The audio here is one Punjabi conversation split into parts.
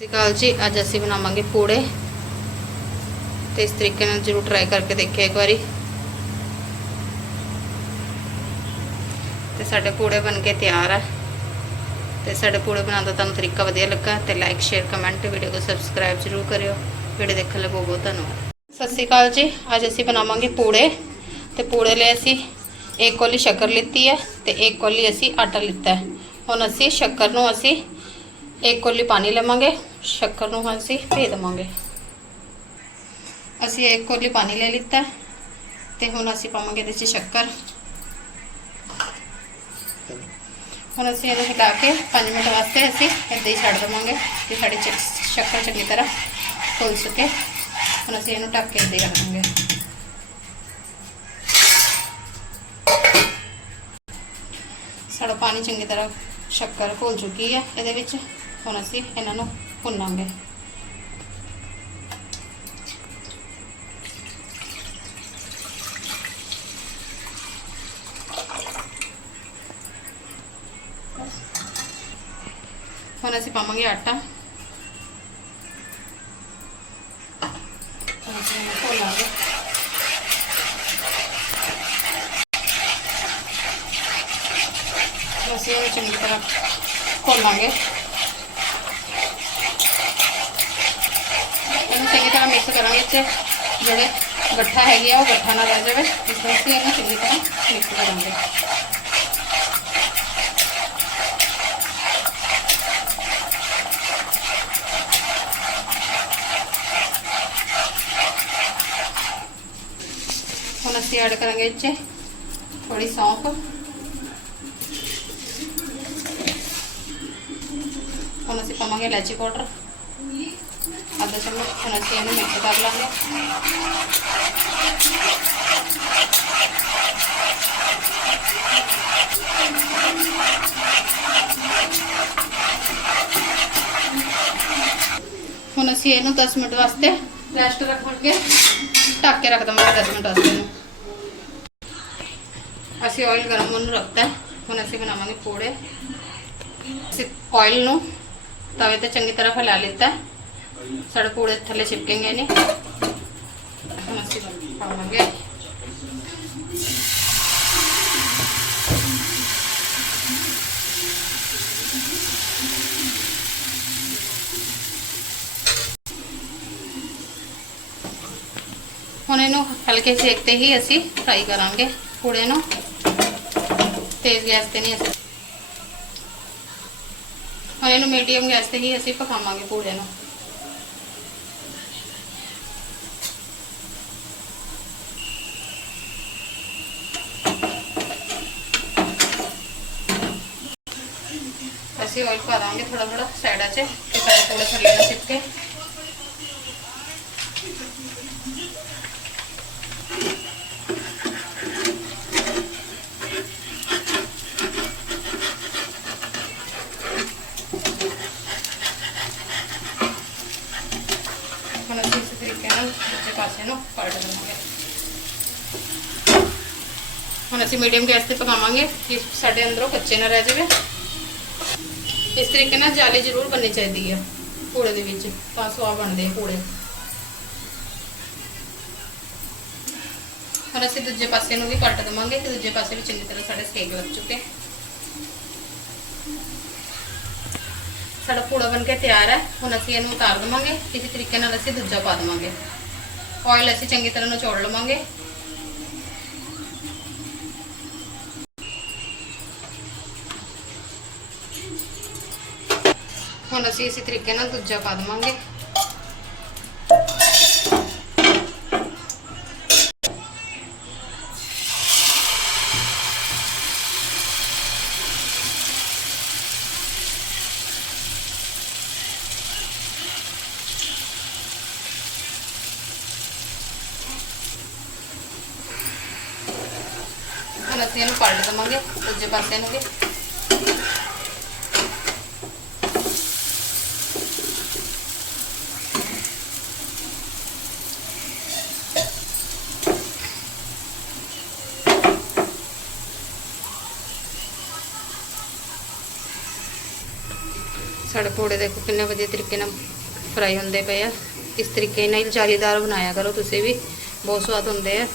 ਸਤਿ ਸ਼੍ਰੀ ਅਕਾਲ ਜੀ, ਅੱਜ ਅਸੀਂ ਬਣਾਵਾਂਗੇ ਪੂੜੇ। ਤੇ ਇਸ ਤਰੀਕੇ ਨਾਲ ਜਰੂਰ ਟਰਾਈ ਕਰਕੇ ਦੇਖਿਓ ਇੱਕ ਵਾਰੀ। ਤੇ ਸਾਡੇ ਪੂੜੇ ਬਣ ਕੇ ਤਿਆਰ ਆ। ਤੇ ਸਾਡੇ ਪੂੜੇ ਬਣਾਉਣ ਦਾ ਤੁਹਾਨੂੰ ਤਰੀਕਾ ਵਧੀਆ ਲੱਗਾ ਤੇ ਲਾਈਕ ਸ਼ੇਅਰ ਕਮੈਂਟ ਵੀਡੀਓ ਨੂੰ ਸਬਸਕ੍ਰਾਈਬ ਜਰੂਰ ਕਰਿਓ। ਵੀਡੀਓ ਦੇਖਣ ਲਈ ਬਹੁਤ ਬਹੁਤ ਧੰਨਵਾਦ। ਸਤਿ ਸ਼੍ਰੀ ਅਕਾਲ ਜੀ, ਅੱਜ ਅਸੀਂ ਬਣਾਵਾਂਗੇ ਪੂੜੇ। ਤੇ ਪੂੜੇ ਲਈ ਅਸੀਂ ਇੱਕ ਕੋਲੀ ਸ਼ੱਕਰ ਲਿੱਤੀ ਹੈ ਤੇ ਇੱਕ ਕੋਲੀ ਅਸੀਂ ਆਟਾ ਲਿੱਤਾ ਹੈ। ਹੁਣ ਅਸੀਂ ਸ਼ੱਕਰ ਨੂੰ ਅਸੀਂ ਇੱਕ ਕੋਲੀ ਪਾਣੀ ਲਵਾਂਗੇ, ਸ਼ੱਕਰ ਨੂੰ ਅਸੀਂ ਭੇ ਦੇਵਾਂਗੇ। ਅਸੀਂ ਇੱਕ ਕੋਲੀ ਪਾਣੀ ਲੈ ਲਿੱਤਾ ਤੇ ਹੁਣ ਅਸੀਂ ਪਾਵਾਂਗੇ ਇਹਦੇ 'ਚ ਸ਼ੱਕਰ। ਹੁਣ ਅਸੀਂ ਇਹਨੂੰ ਹਿਲਾ ਕੇ 5 ਮਿੰਟ ਵਾਸਤੇ ਅਸੀਂ ਇੱਦਾਂ ਹੀ ਛੱਡ ਦੇਵਾਂਗੇ ਕਿ ਸਾਡੀ ਚ- ਸ਼ੱਕਰ ਚੰਗੀ ਤਰ੍ਹਾਂ ਘੁਲ ਸਕੇ। ਹੁਣ ਅਸੀਂ ਇਹਨੂੰ ਢੱਕ ਕੇ ਇੱਦਾਂ ਹੀ ਰੱਖ ਸਾਡਾ ਪਾਣੀ ਚੰਗੀ ਤਰ੍ਹਾਂ ਸ਼ੱਕਰ ਘੁਲ ਚੁੱਕੀ ਹੈ। ਇਹਦੇ ਵਿੱਚ ਹੁਣ ਅਸੀਂ ਇਹਨਾਂ ਨੂੰ ਭੁੰਨਾਂਗੇ। ਹੁਣ ਅਸੀਂ ਪਾਵਾਂਗੇ ਆਟਾ। ਹੁਣ ਅਸੀਂ ਇਹਨੂੰ ਅਸੀਂ ਇਹਨੂੰ ਚੰਗੀ ਤਰ੍ਹਾਂ ਘੋਲਾਂਗੇ। ਇਹਨੂੰ ਚੰਗੀ ਤਰ੍ਹਾਂ ਮਿਕਸ ਕਰਾਂਗੇ ਇੱਥੇ। ਜਿਹੜੇ ਗੱਠਾ ਹੈਗੀ ਆ, ਉਹ ਗੱਠਾ ਨਾ ਰਹਿ ਜਾਵੇ। ਇਸ ਲਈ ਅਸੀਂ ਇਹਨੂੰ ਚੰਗੀ ਤਰ੍ਹਾਂ ਮਿਕਸ ਕਰਾਂਗੇ। ਹੁਣ ਅਸੀਂ ਐਡ ਕਰਾਂਗੇ ਇੱਥੇ ਥੋੜੀ ਸੌਂਫ। ਹੁਣ ਇਲਾਚੀ ਪਾਊਡਰ ਅੱਧਾ ਚਮਚ ਹੁਣ ਅਸੀਂ ਇਹਨੂੰ ਮਿਕਸ ਕਰ ਲਾਂਗੇ ਹੁਣ ਅਸੀਂ ਇਹਨੂੰ 10 ਮਿੰਟ ਵਾਸਤੇ ਰੈਸਟ ਰੱਖਾਂਗੇ ਢੱਕ ਕੇ ਰੱਖ ਦਵਾਂਗੇ 10 ਮਿੰਟ ਵਾਸਤੇ ਅਸੀਂ ਆਇਲ ਗਰਮ ਹੋਣ ਨੂੰ ਰੱਖਤਾ ਹੁਣ ਅਸੀਂ ਬਣਾਵਾਂਗੇ ਪੂੜੇ ਅਸੀਂ ਆਇਲ ਨੂੰ ਤਵੇ ਤੇ ਚੰਗੀ ਤਰ੍ਹਾਂ ਫੈਲਾ ਲਿੱਤਾ ਹੈ। ਸਾਡੇ ਪੂੜੇ ਥੱਲੇ ਚਿਪਕੇਂਗੇ ਨਹੀਂ ਹੁਣ ਅਸੀਂ ਪਾਵਾਂਗੇ ਹੁਣ ਇਹਨੂੰ ਹਲਕੇ ਸੇਕ ਤੇ ਹੀ ਅਸੀਂ ਫਰਾਈ ਕਰਾਂਗੇ ਪੂੜੇ ਨੂੰ ਤੇਜ਼ ਗੈਸ ਤੇ ਨਹੀਂ ਅਸੀਂ ਹੁਣ ਇਹਨੂੰ ਮੀਡੀਅਮ ਗੈਸ ਤੇ ਹੀ ਅਸੀਂ ਪਕਾਵਾਂਗੇ ਪੂੜੇ ਨੂੰ। ਅਸੀਂ ਆਇਲ ਪਾ ਦਾਂਗੇ ਥੋੜਾ ਥੋੜਾ ਸਾਈਡਾਂ 'ਚ ਕਿ ਸਾਡੇ ਪੂੜੇ ਥੱਲੇ ਨਾ ਚਿਪਕੇ ਹੁਣ ਅਸੀਂ ਇਸ ਤਰੀਕੇ ਨਾਲ ਦੂਜੇ ਪਾਸੇ ਨੂੰ ਪਲਟ ਦੇਵਾਂਗੇ ਹੁਣ ਅਸੀਂ ਮੀਡੀਅਮ ਗੈਸ ਤੇ ਪਕਾਵਾਂਗੇ ਕਿ ਸਾਡੇ ਅੰਦਰੋਂ ਕੱਚੇ ਨਾ ਰਹਿ ਜਾਵੇ। ਇਸ ਤਰੀਕੇ ਨਾਲ ਜਾਲੀ ਜ਼ਰੂਰ ਬਣਨੀ ਚਾਹੀਦੀ ਹੈ ਪੂੜੇ ਦੇ ਵਿੱਚ, ਤਾਂ ਸਵਾਦ ਬਣਦੇ ਆ ਪੂੜੇ। ਹੁਣ ਅਸੀਂ ਦੂਜੇ ਪਾਸੇ ਨੂੰ ਵੀ ਪਲਟ ਦੇਵਾਂਗੇ ਤੇ ਦੂਜੇ ਪਾਸੇ ਵੀ ਚੰਗੀ ਤਰ੍ਹਾਂ ਸਾਡੇ ਸੇਕ ਲੱਗ ਚੁੱਕੇ ਸਾਡਾ ਪੂੜਾ ਬਣ ਕੇ ਤਿਆਰ ਹੈ ਹੁਣ ਅਸੀਂ ਇਹਨੂੰ ਉਤਾਰ ਦੇਵਾਂਗੇ। ਇਸੇ ਤਰੀਕੇ ਨਾਲ ਅਸੀਂ ਦੂਜਾ ਪਾ ਦੇਵਾਂਗੇ। ਆਇਲ ਅਸੀਂ ਚੰਗੀ ਤਰ੍ਹਾਂ ਨਿਚੋੜ ਲਵਾਂਗੇ। ਹੁਣ ਅਸੀਂ ਇਸੇ ਤਰੀਕੇ ਨਾਲ ਦੂਜਾ ਪਾ ਦੇਵਾਂਗੇ। ਹੁਣ ਅਸੀਂ ਇਹਨੂੰ ਪਲਟ ਦੇਵਾਂਗੇ ਦੂਜੇ ਪਾਸੇ ਨੂੰ ਵੀ। ਸਾਡੇ ਪੂੜੇ ਦੇਖੋ ਕਿੰਨੇ ਵਧੀਆ ਤਰੀਕੇ ਨਾਲ ਫਰਾਈ ਹੁੰਦੇ ਪਏ ਆ। ਇਸ ਤਰੀਕੇ ਨਾਲ ਹੀ ਜਾਲੀਦਾਰ ਬਣਾਇਆ ਕਰੋ ਤੁਸੀਂ ਵੀ। ਬਹੁਤ ਸਵਾਦ ਹੁੰਦੇ ਆ।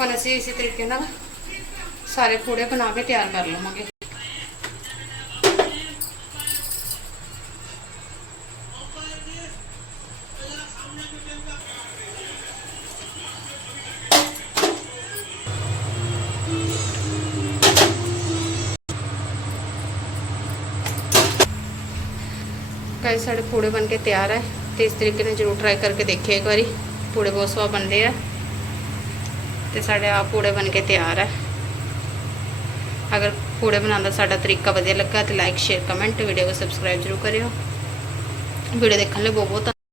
ਹੁਣ ਅਸੀਂ ਇਸੇ ਤਰੀਕੇ ਨਾਲ ਸਾਰੇ ਪੂੜੇ ਬਣਾ ਕੇ ਤਿਆਰ ਕਰ ਲਵਾਂਗੇ। ਗਾਇਸ ਸਾਡੇ ਪੂੜੇ ਬਣ ਕੇ ਤਿਆਰ ਹੈ ਤੇ ਇਸ ਤਰੀਕੇ ਨਾਲ ਜਰੂਰ ਟਰਾਈ ਕਰਕੇ ਦੇਖਿਓ ਇੱਕ ਵਾਰੀ ਪੂੜੇ ਬਹੁਤ ਸਵਾਦ ਬਣਦੇ ਆ ਤੇ ਸਾਡੇ ਆ ਪੂੜੇ ਬਣ ਕੇ ਤਿਆਰ ਹੈ ਅਗਰ ਪੂੜੇ ਬਣਾਉਣ ਦਾ ਸਾਡਾ ਤਰੀਕਾ ਵਧੀਆ ਲੱਗਾ ਤੇ ਲਾਈਕ ਸ਼ੇਅਰ ਕਮੈਂਟ ਵੀਡੀਓ ਨੂੰ ਸਬਸਕ੍ਰਾਈਬ ਜਰੂਰ ਕਰਿਓ ਵੀਡੀਓ ਦੇਖਣ ਲਈ ਬਹੁਤ ਬਹੁਤ